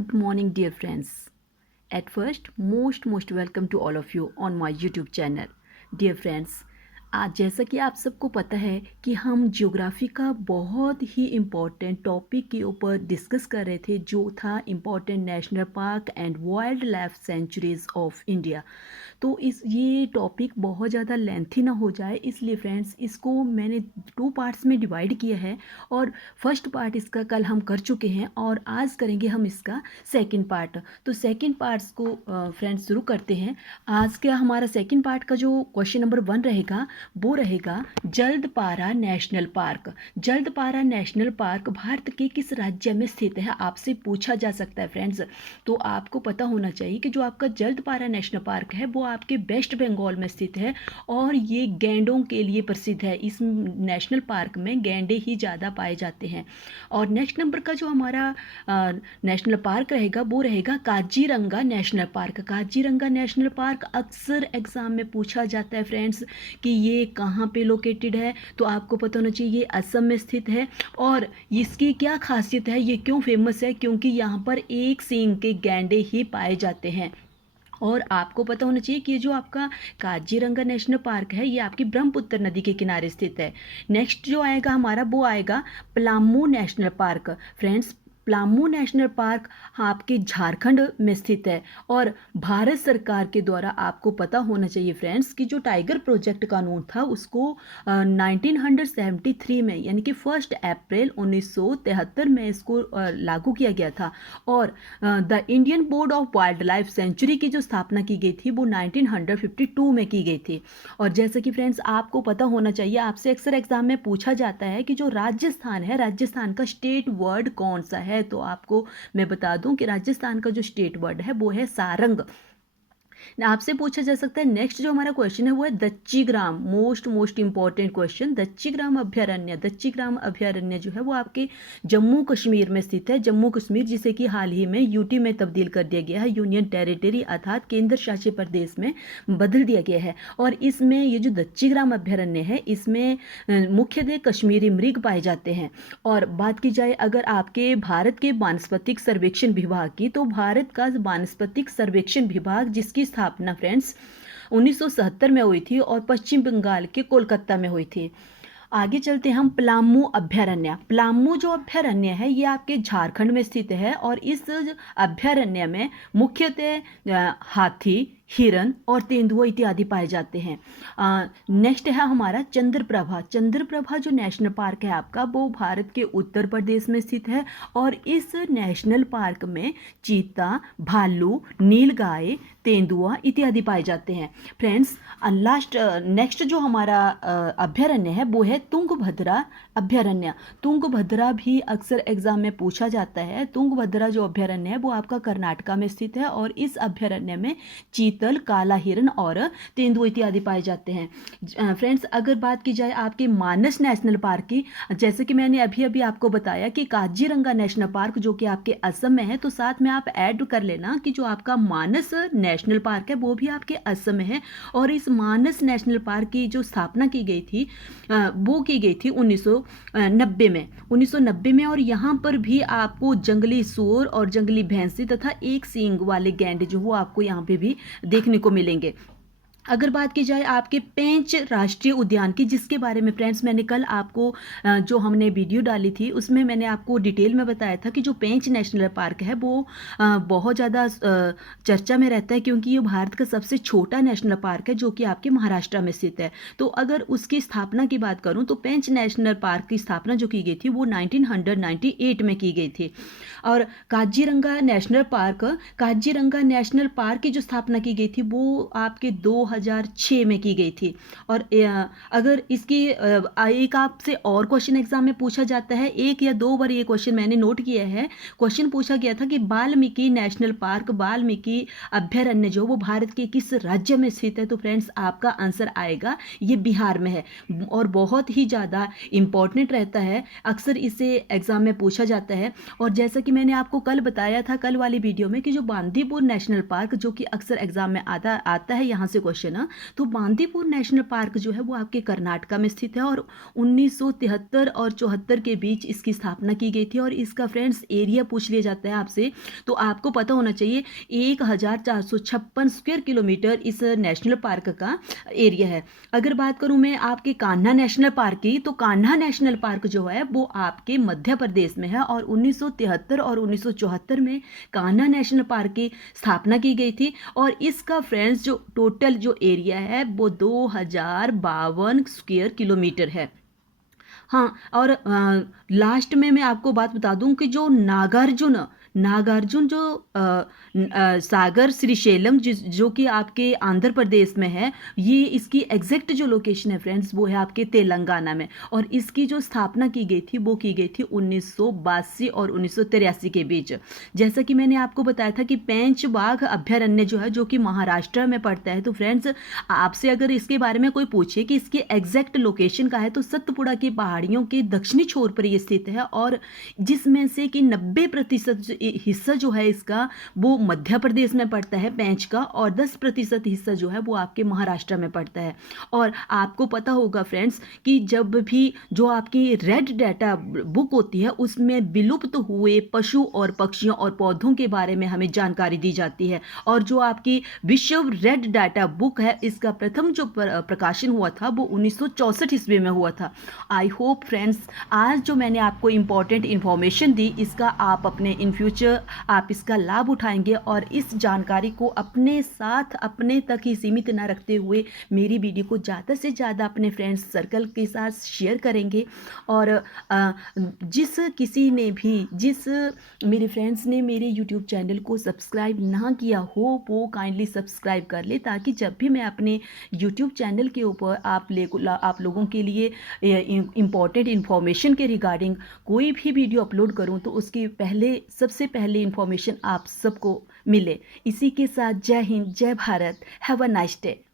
Good morning, dear friends. At first, most welcome to all of you on my YouTube channel. Dear friends, आज जैसा कि आप सबको पता है कि हम ज्योग्राफी का बहुत ही इम्पोर्टेंट टॉपिक के ऊपर डिस्कस कर रहे थे, जो था important national park and wild life sanctuaries of India. तो ये टॉपिक बहुत ज़्यादा लेंथी ना हो जाए, इसलिए फ्रेंड्स इसको मैंने 2 पार्ट्स में डिवाइड किया है। और फर्स्ट पार्ट इसका कल हम कर चुके हैं और आज करेंगे हम इसका सेकंड पार्ट। तो सेकंड पार्ट्स को फ्रेंड्स शुरू करते हैं। आज का हमारा सेकंड पार्ट का जो क्वेश्चन नंबर 1 रहेगा वो रहेगा Jaldapara national park. Jaldapara national park Bharat के किस राज्य में स्थित है, आपसे पूछा जा सकता है फ्रेंड्स। तो आपको पता होना चाहिए कि जो आपका जल्दपारा नेशनल पार्क है वो आपके वेस्ट बंगाल में स्थित है और ये गैंडों के लिए प्रसिद्ध है। इस नेशनल पार्क में गैंडे ही ज़्यादा पाए जाते हैं। और नेक्स्ट नंबर का जो हमारा नेशनल पार्क रहेगा वो रहेगा Kaziranga national park. Kaziranga national park अक्सर एग्जाम में पूछा जाता है फ्रेंड्स कि ये कहाँ पे लोकेटेड है। तो आपको पता होना चाहिए ये असम में स्थित है। और इसकी क्या खासियत है, ये क्यों फेमस है, क्योंकि यहाँ पर एक सींग के गैंडे ही पाए जाते हैं। और आपको पता होना चाहिए कि ये जो आपका काजीरंगा नेशनल पार्क है ये आपकी ब्रह्मपुत्र नदी के किनारे स्थित है। नेक्स्ट जो आएगा हमारा वो आएगा Palamu national park. Friends, Palamu national park आपके झारखंड में स्थित है और भारत सरकार के द्वारा आपको पता होना चाहिए फ्रेंड्स कि जो टाइगर प्रोजेक्ट कानून था उसको 1973 में यानी कि 1 अप्रैल 1973 में इसको लागू किया गया था। और the Indian board of wild life sanctuary की जो स्थापना की गई थी वो 1952 में की गई थी। और जैसे कि फ्रेंड्स आपको पता होना चाहिए, आपसे अक्सर एग्जाम में पूछा जाता है कि जो राजस्थान है, राजस्थान का स्टेट वर्ड कौन सा है। तो आपको मैं बता दूं कि राजस्थान का जो स्टेट वर्ड है वो है सारंग। आपसे पूछा जा सकता है नेक्स्ट जो हमारा क्वेश्चन है वो है दच्चीग्राम। मोस्ट इंपॉर्टेंट क्वेश्चन, दच्चीग्राम अभ्यारण्य। दच्चीग्राम अभ्यारण्य जो है वो आपके जम्मू कश्मीर में स्थित है। जम्मू कश्मीर जिसे कि हाल ही में यूटी में तब्दील कर दिया गया है, यूनियन टेरिटरी अर्थात केंद्र शासित प्रदेश में बदल दिया गया है। और इसमें ये जो दच्चीग्राम अभ्यारण्य है इसमें मुख्यतः कश्मीरी मृग पाए जाते हैं। और बात की जाए अगर आपके भारत के वानस्पतिक सर्वेक्षण विभाग की, तो भारत का वानस्पतिक सर्वेक्षण विभाग जिसकी स्थापना फ्रेंड्स 1970 में हुई थी और पश्चिम बंगाल के कोलकाता में हुई थी। आगे चलते हैं हम पलामू अभ्यारण्य। पलामू जो अभ्यारण्य है ये आपके झारखंड में स्थित है और इस अभ्यारण्य में मुख्यतः हाथी, हिरन और तेंदुआ इत्यादि पाए जाते हैं। नेक्स्ट है हमारा चंद्रप्रभा। चंद्रप्रभा जो नेशनल पार्क है आपका वो भारत के उत्तर प्रदेश में स्थित है और इस नेशनल पार्क में चीता, भालू, नीलगाय, तेंदुआ इत्यादि पाए जाते हैं। फ्रेंड्स, लास्ट नेक्स्ट जो हमारा अभ्यारण्य है वो है तुंगभद्रा अभ्यारण्य। तुंगभद्रा भी अक्सर एग्जाम में पूछा जाता है। तुंगभद्रा जो अभ्यारण्य है वो आपका कर्नाटका में स्थित है और इस अभ्यारण्य में चीतल, काला हिरन और तेंदुआ इत्यादि पाए जाते हैं। फ्रेंड्स, अगर बात की जाए आपके मानस नेशनल पार्क की, जैसे कि मैंने अभी आपको बताया कि काजीरंगा नेशनल पार्क जो कि आपके असम में है, तो साथ में आप ऐड कर लेना कि जो आपका मानस नेशनल पार्क है वो भी आपके असम में है। और इस मानस नेशनल पार्क की जो स्थापना की गई थी वो की गई थी 1990 में। और यहाँ पर भी आपको जंगली सूअर और जंगली भैंसे तथा एक सींग वाले गैंडे जो वो आपको यहाँ पे भी देखने को मिलेंगे। अगर बात की जाए आपके पेंच राष्ट्रीय उद्यान की, जिसके बारे में फ्रेंड्स मैंने कल आपको जो हमने वीडियो डाली थी उसमें मैंने आपको डिटेल में बताया था कि जो पेंच नेशनल पार्क है वो बहुत ज़्यादा चर्चा में रहता है क्योंकि ये भारत का सबसे छोटा नेशनल पार्क है जो कि आपके महाराष्ट्र में स्थित है। तो अगर उसकी स्थापना की बात करूँ तो पेंच नेशनल पार्क की स्थापना जो की गई थी वो 1998 में की गई थी। और काजीरंगा नेशनल पार्क की जो स्थापना की गई थी वो आपके 2006 में की गई थी। और अगर इसकी एक आपसे और क्वेश्चन एग्जाम में पूछा जाता है, 1 या 2 बार ये क्वेश्चन मैंने नोट किया है। क्वेश्चन पूछा गया था कि वाल्मीकि नेशनल पार्क, वाल्मीकि अभ्यारण्य जो वो भारत के किस राज्य में स्थित है। तो फ्रेंड्स आपका आंसर आएगा ये बिहार में है और बहुत ही ज़्यादा इंपॉर्टेंट रहता है, अक्सर इसे एग्जाम में पूछा जाता है। और जैसा कि मैंने आपको कल बताया था कल वाली वीडियो में कि जो बांदीपुर नेशनल पार्क जो कि अक्सर एग्जाम में आता है, यहाँ से क्वेश्चन क्वेश्चन है। तो बांदीपुर नेशनल पार्क जो है वो आपके कर्नाटका में स्थित है और 1973 और 74 के बीच इसकी स्थापना की गई थी। और इसका फ्रेंड्स एरिया पूछ लिया जाता है आपसे, तो आपको पता होना चाहिए 1456 स्क्वायर किलोमीटर इस नेशनल पार्क का एरिया है। अगर बात करूं मैं आपके कान्हा नेशनल पार्क की, तो कान्हा नेशनल पार्क जो है वो आपके मध्य प्रदेश में है और 1973 और 1974 में कान्हा नेशनल पार्क की स्थापना की गई थी। और इसका फ्रेंड्स जो टोटल जो एरिया है वो 2052 स्क्वायर किलोमीटर है। हाँ, और लास्ट में मैं आपको बात बता दूं कि जो नागार्जुन जो सागर श्रीशैलम जो कि आपके आंध्र प्रदेश में है, ये इसकी एग्जैक्ट जो लोकेशन है फ्रेंड्स वो है आपके तेलंगाना में। और इसकी जो स्थापना की गई थी वो की गई थी 1982 और 1983 के बीच। जैसा कि मैंने आपको बताया था कि पेंच बाघ अभ्यारण्य जो है जो कि महाराष्ट्र में पड़ता है। तो फ्रेंड्स आपसे अगर इसके बारे में कोई पूछे कि इसकी एग्जैक्ट लोकेशन का है, तो सतपुड़ा की पहाड़ियों के दक्षिणी छोर पर ये स्थित है और जिसमें से कि 90% हिस्सा जो है इसका वो मध्य प्रदेश में पड़ता है पेंच का, और 10% हिस्सा जो है वो आपके महाराष्ट्र में पड़ता है। और आपको पता होगा फ्रेंड्स कि जब भी जो आपकी रेड डाटा बुक होती है उसमें विलुप्त हुए पशु और पक्षियों और पौधों के बारे में हमें जानकारी दी जाती है। और जो आपकी विश्व रेड डाटा बुक है इसका प्रथम जो प्रकाशन हुआ था वो 1964 ईस्वी में हुआ था। आई होप फ्रेंड्स आज जो मैंने आपको इम्पॉर्टेंट इन्फॉर्मेशन दी इसका आप अपने इन फ्यूचर आप इसका लाभ उठाएंगे और इस जानकारी को अपने साथ अपने तक ही सीमित ना रखते हुए मेरी वीडियो को ज़्यादा से ज़्यादा अपने फ्रेंड्स सर्कल के साथ शेयर करेंगे। और जिस मेरे फ्रेंड्स ने मेरे यूट्यूब चैनल को सब्सक्राइब ना किया हो वो काइंडली सब्सक्राइब कर ले, ताकि जब भी मैं अपने यूट्यूब चैनल के ऊपर आप लोगों के लिए इम्पॉर्टेंट इन्फॉर्मेशन के रिगार्डिंग कोई भी वीडियो अपलोड करूं तो उसकी सबसे पहले इन्फॉर्मेशन आप सबको मिले। इसी के साथ जय हिंद, जय Bharat, have a nice day.